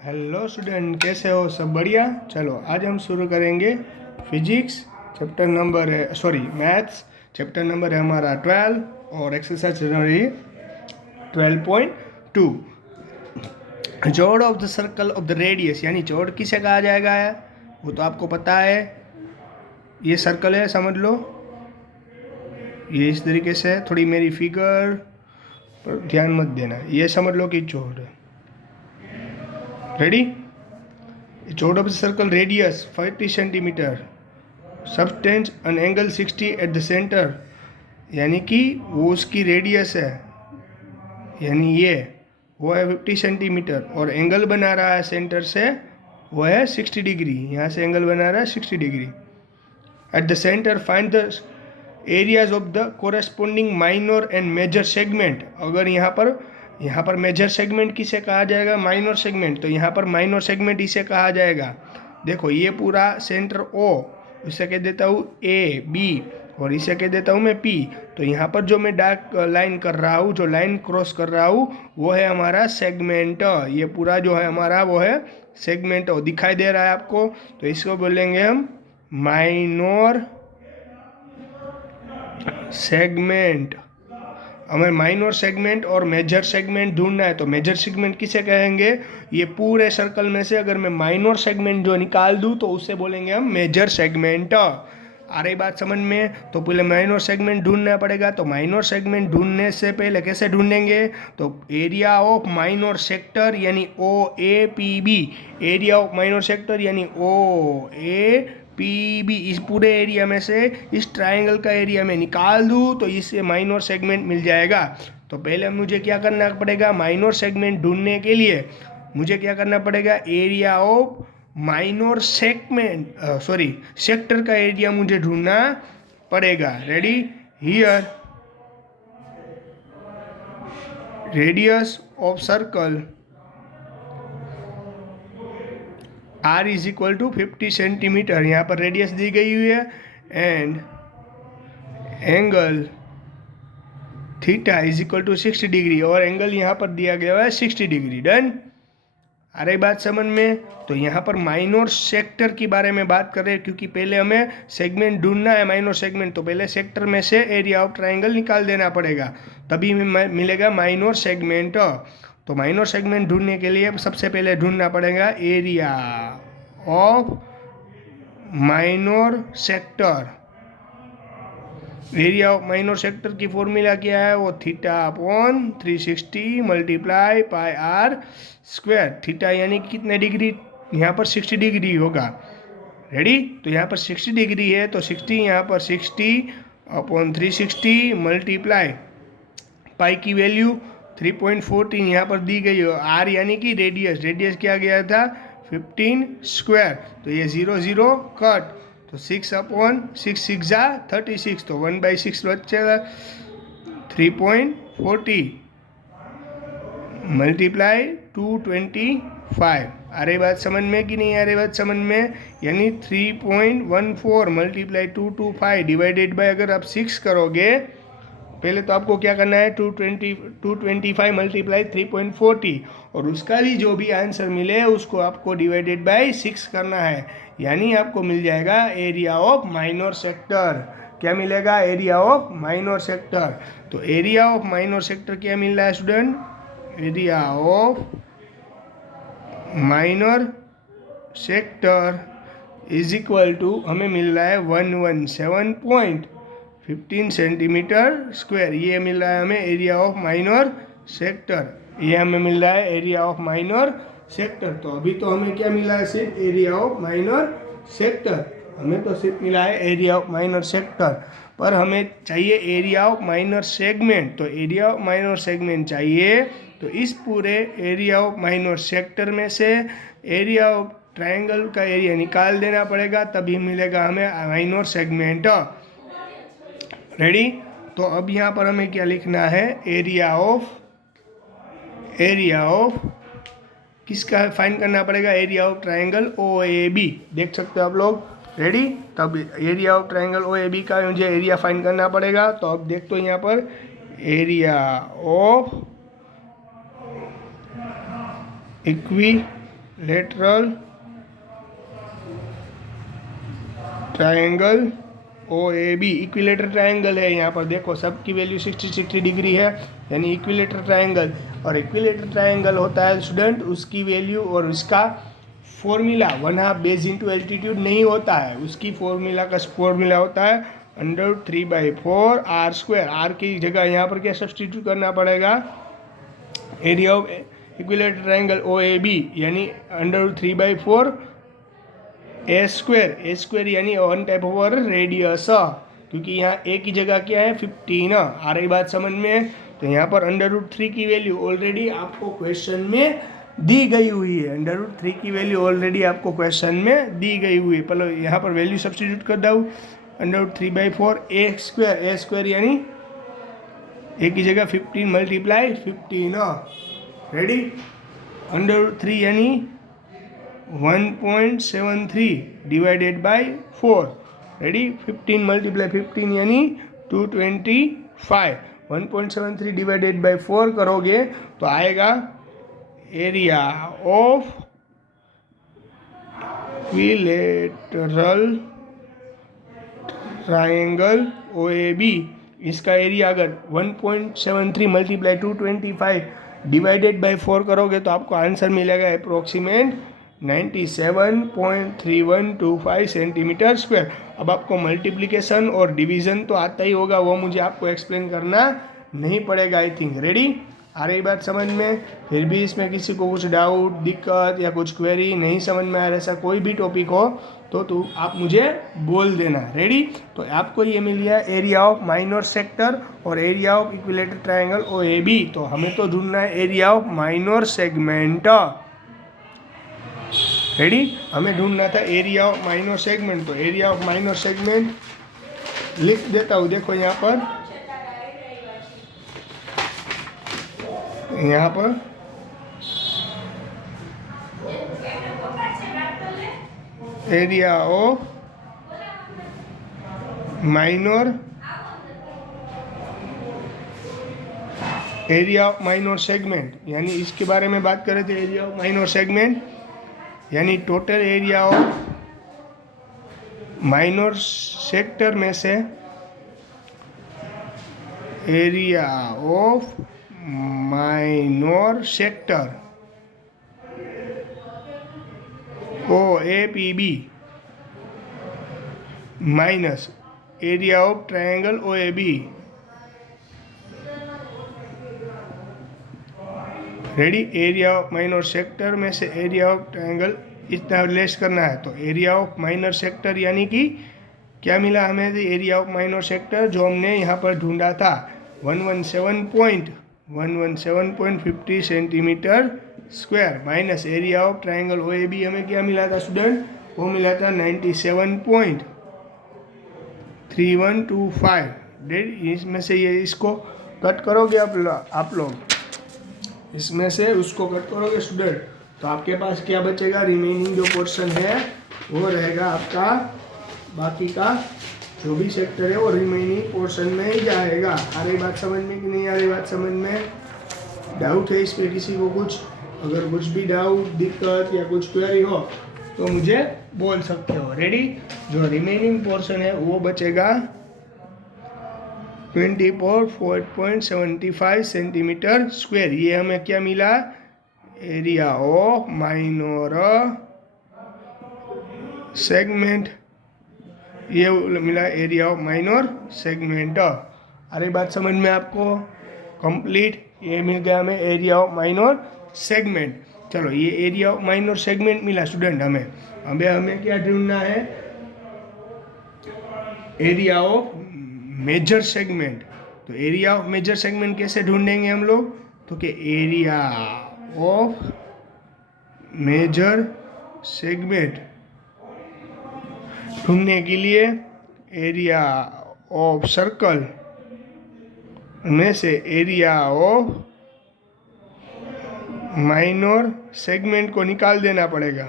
Hello student, कैसे हो? सब बढ़िया। चलो आज हम शुरू करेंगे physics chapter number maths chapter number है हमारा 12 और एक्सरसाइज हमारी 12.2। जोड़ of the circle of the radius, यानी जोड़ किसे कहा जाएगा है वो तो आपको पता है। ये सर्कल है, समझ लो। ये इस तरीके से, थोड़ी मेरी फिगर पर ध्यान मत देना, ये समझ लो कि जोड़ है। Ready? Chord of the circle radius 40 cm, subtends an angle 60 at the center, यानी कि वो उसकी रेडियस है, यानी ये वो है 50 सेंटीमीटर और एंगल बना रहा है सेंटर से, वो है 60 डिग्री। यहाँ से एंगल बना रहा है 60 degree. At the centre find the areas of the corresponding minor and major segment. अगर यहाँ पर मेजर सेगमेंट किसे कहा जाएगा? Minor segment. तो यहाँ पर माइनर सेगमेंट इसे कहा जाएगा। देखो ये पूरा सेंटर ओ, इसे कह देता हूँ ए बी और इसे कह देता हूँ मैं पी। तो यहाँ पर जो मैं डार्क लाइन कर रहा हूँ, जो लाइन क्रॉस कर रहा हूँ, वो है हमारा सेगमेंट। ये पूरा जो है हमारा वो है सेगमेंट। दिखाई दे रहा है आपको? तो इसको बोलेंगे हम माइनर सेगमेंट। हमें माइनर सेगमेंट और मेजर सेगमेंट ढूंढना है। तो मेजर सेगमेंट किसे कहेंगे? ये पूरे सर्कल में से अगर मैं माइनर सेगमेंट जो निकाल दूं तो उसे बोलेंगे हम मेजर सेगमेंट। आ रही बात समझ में? तो पहले माइनर सेगमेंट ढूंढना पड़ेगा। तो माइनर सेगमेंट ढूंढने से पहले कैसे ढूंढेंगे? तो एरिया ऑफ माइनर सेक्टर यानी O A P B, area of minor sector यानी ओ ए पी बी, इस पूरे एरिया में से इस ट्राइंगल का एरिया में निकाल दूँ तो इससे माइनर सेगमेंट मिल जाएगा। तो पहले मुझे क्या करना पड़ेगा? माइनर सेगमेंट ढूंढने के लिए मुझे क्या करना पड़ेगा? Area of minor segment sector का एरिया मुझे ढूंढना पड़ेगा। Ready? Here radius of circle R is equal to 50 centimetre, यहाँ पर रेडियस दी गई हुई है, and angle theta is equal to 60 degree, और एंगल यहाँ पर दिया गया है 60 डिग्री। डन? आ रही बात समझ में? तो यहाँ पर माइनर सेक्टर के बारे में बात कर रहे हैं, क्योंकि पहले हमें सेगमेंट ढूंढना है माइनर सेगमेंट। तो पहले सेक्टर में से एरिया ऑफ ट्राइंगल निकाल देना पड़ेगा, तभी मिलेगा माइनर सेगमेंट। तो माइनर सेगमेंट ढूंढने के लिए सबसे पहले ढूंढना पड़ेगा area of minor sector. Area of minor sector की फॉर्मूला क्या है? वो theta upon 360 multiply pi r square. Theta यानी कितने डिग्री? यहाँ पर 60 डिग्री होगा। रेडी? तो यहाँ पर 60 डिग्री है, तो 60 यहाँ पर 60 अपॉन 360 मल्टीप्लाई पाई की वैल्यू 3.14 यहाँ पर दी गई है। आर यानी कि रेडियस, रेडियस क्या गया था? 15 स्क्वायर। तो ये 0 0 कट, तो 6 अपॉन 6 6 जा 36, तो 1/6 बचेगा। 3.40 मल्टीप्लाई 225। आ रही बात समझ में कि नहीं आ रही बात समझ में? यानी 3.14 मल्टीप्लाई 225 डिवाइडेड बाय, अगर आप 6 करोगे, पहले तो आपको क्या करना है? 225 मल्टीप्लाई 3.40, और उसका भी जो भी आंसर मिले उसको आपको डिवाइडेड बाय 6 करना है, यानी आपको मिल जाएगा एरिया ऑफ माइनर सेक्टर। क्या मिलेगा? Area of minor sector. तो एरिया ऑफ माइनर सेक्टर क्या मिल रहा है student? Area of minor sector is equal to, हमें मिल रहा है 117.15 सेंटीमीटर स्क्वायर। ये मिल रहा है हमें एरिया ऑफ माइनर सेक्टर। ये हमें मिल रहा है एरिया ऑफ माइनर सेक्टर। तो अभी तो हमें क्या मिला है? सिर्फ एरिया ऑफ माइनर सेक्टर। हमें तो सिर्फ मिला है एरिया ऑफ माइनर सेक्टर, पर हमें चाहिए एरिया ऑफ माइनर सेगमेंट। तो एरिया ऑफ माइनर सेगमेंट चाहिए, तो इस पूरे एरिया ऑफ माइनर सेक्टर में से एरिया ऑफ ट्रायंगल का एरिया निकाल देना पड़ेगा, तभी मिलेगा हमें माइनर सेगमेंट। रेडी? तो अब यहाँ पर हमें क्या लिखना है? एरिया ऑफ किसका फाइंड करना पड़ेगा? Area of triangle O A B. देख सकते हो आप लोग। रेडी? तब area of triangle O A B का मुझे एरिया फाइंड करना पड़ेगा। तो अब देख तो यहाँ पर area of lateral triangle OAB equilateral triangle है। यहाँ पर देखो सबकी वैल्यू 60 डिग्री है, यानी इक्विलेटर ट्रायंगल। और इक्विलेटर ट्रायंगल होता है स्टूडेंट, उसकी वैल्यू और उसका फॉर्मूला 1/2 बेस इंटू एल्टीट्यूड नहीं होता है, उसकी फॉर्मूला होता है √3/4 r²। r की जगह यहाँ पर क्या सब्सटीट्यूट करना पड़ेगा, area of equilateral triangle OAB यानी √3/4 a² यानी 1/4 रेडियस, क्योंकि यहाँ a की जगह क्या है 15। आ रही बात समझ में। तो यहाँ पर √3 की वैल्यू ऑलरेडी आपको क्वेश्चन में दी गई हुई है, √3 की वैल्यू ऑलरेडी आपको क्वेश्चन में दी गई हुई है। पहले यहाँ पर वैल्यू सब्सटीट्यूट कर दूँ, √3/4 a² यानी a की जगह 15 × 15 रेडी। √3 यानी 1.73 डिवाइडेड बाय 4 रेडी। 15 × 15 यानी 225। 1.73 डिवाइडेड बाय 4 करोगे तो आएगा area of equilateral triangle OAB। इसका एरिया अगर 1.73 × 225 डिवाइडेड बाय 4 करोगे तो आपको आंसर मिलेगा अप्रोक्सीमेट 97.3125 सेंटीमीटर स्क्वायर। अब आपको मल्टीप्लिकेशन और डिवीज़न तो आता ही होगा, वो मुझे आपको एक्सप्लेन करना नहीं पड़ेगा आई थिंक। रेडी, आ रही बात समझ में। फिर भी इसमें किसी को कुछ डाउट, दिक्कत या कुछ क्वेरी नहीं समझ में आ रहा, ऐसा कोई भी टॉपिक हो तो आप मुझे बोल देना। रेडी, तो आपको ये मिल गया एरिया ऑफ माइनर सेक्टर और area of equilateral triangle OAB। तो हमें तो ढूंढना है area of minor segment. Ready, हमें ढूंढना था एरिया ऑफ माइनर सेगमेंट। तो एरिया ऑफ माइनर सेगमेंट लिख देता हूँ, देखो यहाँ पर एरिया ऑफ माइनर सेगमेंट, यानी इसके बारे में बात करें तो एरिया ऑफ माइनर सेगमेंट यानी total area of minor sector में से area of minor sector OAPB minus area of triangle OAB। Ready, area of minor sector में से एरिया ऑफ ट्रायंगल इतना लेस करना है। तो एरिया ऑफ माइनर सेक्टर यानी कि क्या मिला हमें, एरिया ऑफ माइनर सेक्टर जो हमने यहाँ पर ढूंढा था 117.50 centimetre square minus area of triangle OAB हमें क्या मिला था स्टूडेंट, वो मिला था 97.3125। इसमें से ये इसको कट करोगे आप लोग इसमें से उसको कट करोगे स्टूडेंट, तो आपके पास क्या बचेगा, रिमेनिंग जो पोर्शन है वो रहेगा आपका, बाकी का जो भी सेक्टर है वो रिमेनिंग पोर्शन में ही जाएगा। आ रही बात समझ में कि नहीं आ रही बात समझ में, डाउट है इस पर किसी को कुछ, अगर कुछ भी डाउट, दिक्कत या कुछ क्वेरी हो तो मुझे बोल सकते हो। रेडी, जो रिमेनिंग पोर्शन है वो बचेगा 24.75 सेंटीमीटर स्क्वायर। ये हमें क्या मिला, एरिया ऑफ माइनर सेगमेंट, ये मिला एरिया ऑफ माइनर सेगमेंट। अरे बात समझ में आपको कंप्लीट, ये मिल गया हमें एरिया ऑफ माइनर सेगमेंट। चलो, ये एरिया ऑफ माइनर सेगमेंट मिला स्टूडेंट हमें। अबे हमें क्या ढूंढना है, एरिया ऑफ मेजर सेगमेंट। तो एरिया ऑफ मेजर सेगमेंट कैसे ढूंढेंगे हम लोग, तो कि एरिया ऑफ मेजर सेगमेंट ढूंढने के लिए एरिया ऑफ सर्कल में से एरिया ऑफ माइनर सेगमेंट को निकाल देना पड़ेगा।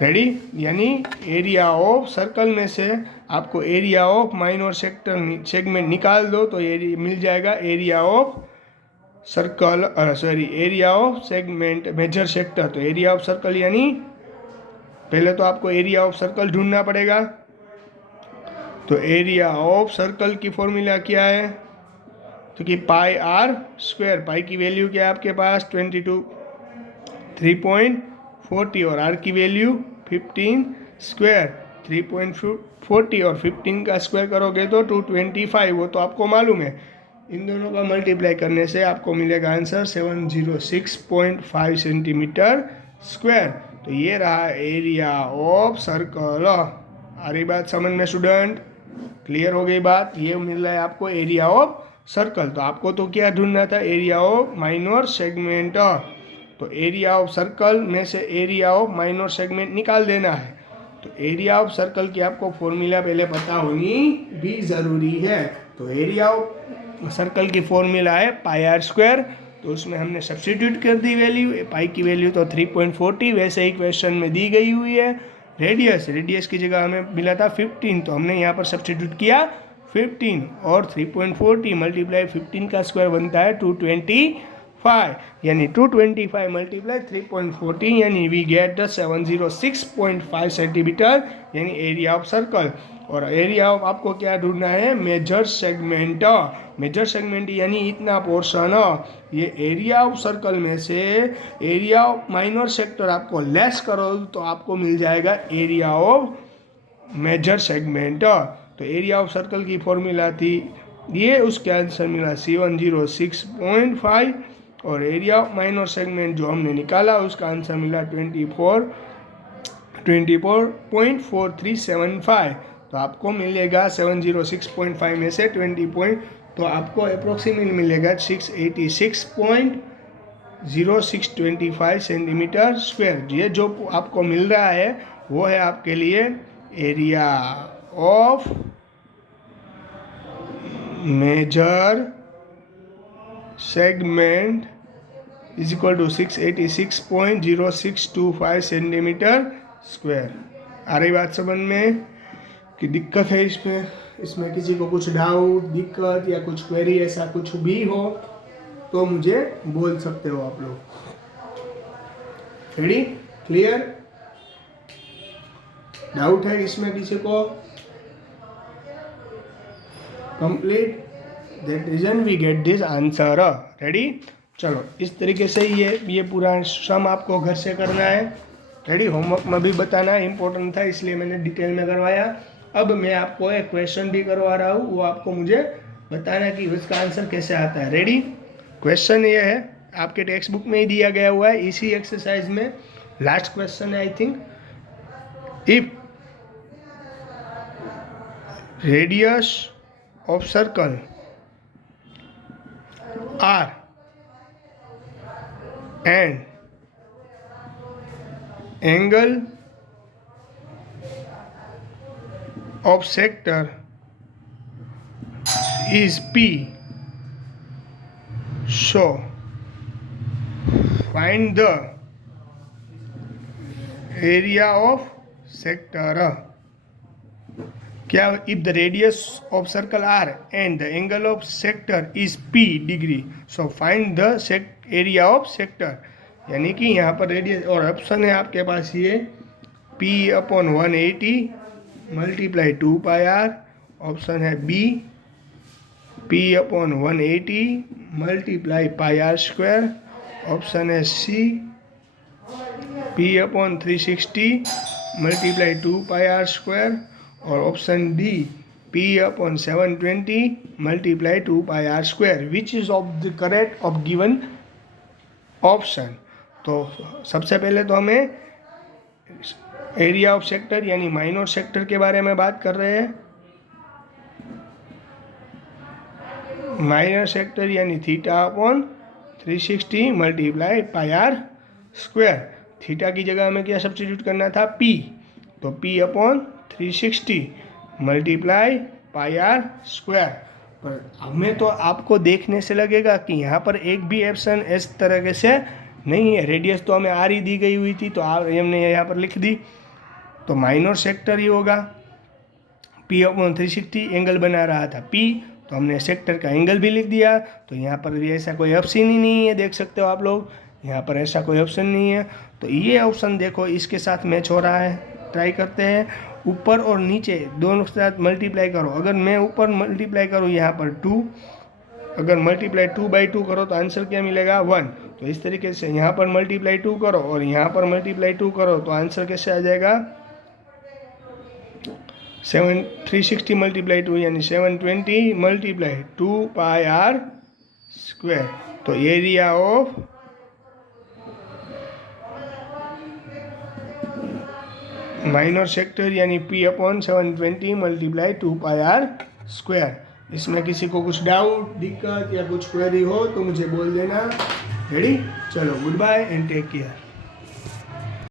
रेडी, यानी एरिया ऑफ सर्कल में से आपको एरिया ऑफ माइनर सेगमेंट निकाल दो तो मिल जाएगा area of circle area of segment major sector. तो एरिया ऑफ सर्कल यानी पहले तो आपको एरिया ऑफ सर्कल ढूंढना पड़ेगा। तो एरिया ऑफ सर्कल की फॉर्मूला क्या है? तो कि पाई आर स्क्वायर। पाई की वैल्यू क्या है आपके पास? 22 3.40 और आर की वैल्यू 15 स्क्वायर 3.40 और 15 का स्क्वायर करोगे तो 225, वो तो आपको मालूम है। इन दोनों का मल्टीप्लाई करने से आपको मिलेगा आंसर 706.5 सेंटीमीटर स्क्वायर। तो ये रहा एरिया ऑफ सर्कल। आ रही बात समझ में स्टूडेंट? क्लियर हो गई बात? ये मिल रहा है आपको एरिया ऑफ सर्कल। तो आपको तो क्या ढूंढना था? Area of minor segment. तो एरिया ऑफ सर्कल में से एरिया ऑफ माइनर सेगमेंट निकाल देना है। तो एरिया ऑफ सर्कल की आपको फॉर्मूला पहले पता होनी भी ज़रूरी है। तो एरिया ऑफ सर्कल की फॉर्मूला है पाई आर स्क्वायर। तो उसमें हमने सब्स्टिट्यूट कर दी वैल्यू। पाई की वैल्यू तो 3.40 वैसे ही क्वेश्चन में दी गई हुई है। रेडियस की जगह हमें मिला था 15, तो हमने यहाँ पर सब्स्टिट्यूट किया 15 और 3.40 मल्टीप्लाई 15 का स्क्वायर बनता है 225, यानी 225 मल्टीप्लाई 3.40 यानी वी गेट द 706.5 सेंटीमीटर यानी एरिया ऑफ सर्कल। और एरिया ऑफ आपको क्या ढूंढना है? Major segment. मेजर सेगमेंट यानी इतना पोर्शन। ये एरिया ऑफ सर्कल में से एरिया ऑफ माइनर सेक्टर आपको लेस करो तो आपको मिल जाएगा एरिया ऑफ मेजर सेगमेंट। तो एरिया ऑफ सर्कल की फॉर्मूला थी ये, उसके आंसर मिला 706.5 और एरिया ऑफ माइनर सेगमेंट जो हमने निकाला उसका आंसर मिला 24.4375। तो आपको मिलेगा 706.5 में से 20 तो आपको अप्रोक्सीमेट मिलेगा 686.0625 सेंटीमीटर स्क्वायर। ये जो आपको मिल रहा है वो है आपके लिए area of major segment is equal to 686.0625 centimetre square. आ रही बात समझ में कि दिक्कत है इसमें किसी को कुछ डाउट, दिक्कत या कुछ क्वेरी ऐसा कुछ भी हो तो मुझे बोल सकते हो आप लोग। रेडी? क्लियर? डाउट है इसमें किसी को? Complete? That reason we get this answer. Ready? चलो इस तरीके से ये पूरा सम आपको घर से करना है। रेडी? होमवर्क में भी बताना है, इम्पोर्टेंट था इसलिए मैंने डिटेल में करवाया। अब मैं आपको एक क्वेश्चन भी करवा रहा हूँ, वो आपको मुझे बताना कि उसका आंसर कैसे आता है। रेडी? क्वेश्चन ये है, आपके टेक्स्ट बुक में ही दिया गया हुआ है, इसी एक्सरसाइज में लास्ट क्वेश्चन है I think. If radius of circle R and angle of sector is P, so find the area of sector. क्या? if the radius of circle R and the angle of sector is P degree, so find the area of sector। यानी कि यहाँ पर radius और option है आपके पास ये P/180 मल्टीप्लाई 2πr, ऑप्शन है B P/180 multiply πr square, option है C P/360 multiply 2πr square और option D P/720 multiply 2πr square. Which is of the correct of given option? तो सबसे पहले तो हमें एरिया ऑफ सेक्टर यानी minor sector के बारे में बात कर रहे हैं। माइनर सेक्टर यानी θ/360 मल्टीप्लाई πr स्क्वायर। थीटा की जगह हमें क्या सब्स्टिट्यूट करना था? P, तो P/360 मल्टीप्लाई πr स्क्वायर। पर हमें तो आपको देखने से लगेगा कि यहाँ पर एक भी ऑप्शन इस तरह से नहीं है। रेडियस तो हमें आर ही दी गई हुई थी तो हमने यहाँ पर लिख दी, तो माइनर सेक्टर ही होगा। P/360 एंगल बना रहा था P, तो हमने सेक्टर का एंगल भी लिख दिया। तो यहाँ पर भी ऐसा कोई ऑप्शन ही नहीं है, देख सकते हो आप लोग, यहाँ पर ऐसा कोई ऑप्शन नहीं है। तो ये ऑप्शन देखो इसके साथ मैच हो रहा है। ट्राई करते हैं, ऊपर और नीचे दोनों के साथ मल्टीप्लाई करो। अगर मैं ऊपर मल्टीप्लाई करूँ यहाँ पर 2, अगर मल्टीप्लाई 2/2 करो तो आंसर क्या मिलेगा 1। तो इस तरीके से यहाँ पर मल्टीप्लाई 2 करो और यहाँ पर मल्टीप्लाई 2 करो तो आंसर कैसे आ जाएगा 360 मल्टीप्लाई 2 यानी 720 मल्टीप्लाई 2πr²। तो एरिया ऑफ माइनर सेक्टर यानी P/720 मल्टीप्लाई 2πr²। इसमें किसी को कुछ डाउट, दिक्कत या कुछ क्वेरी हो तो मुझे बोल देना। रेडी? चलो, good bye and take care.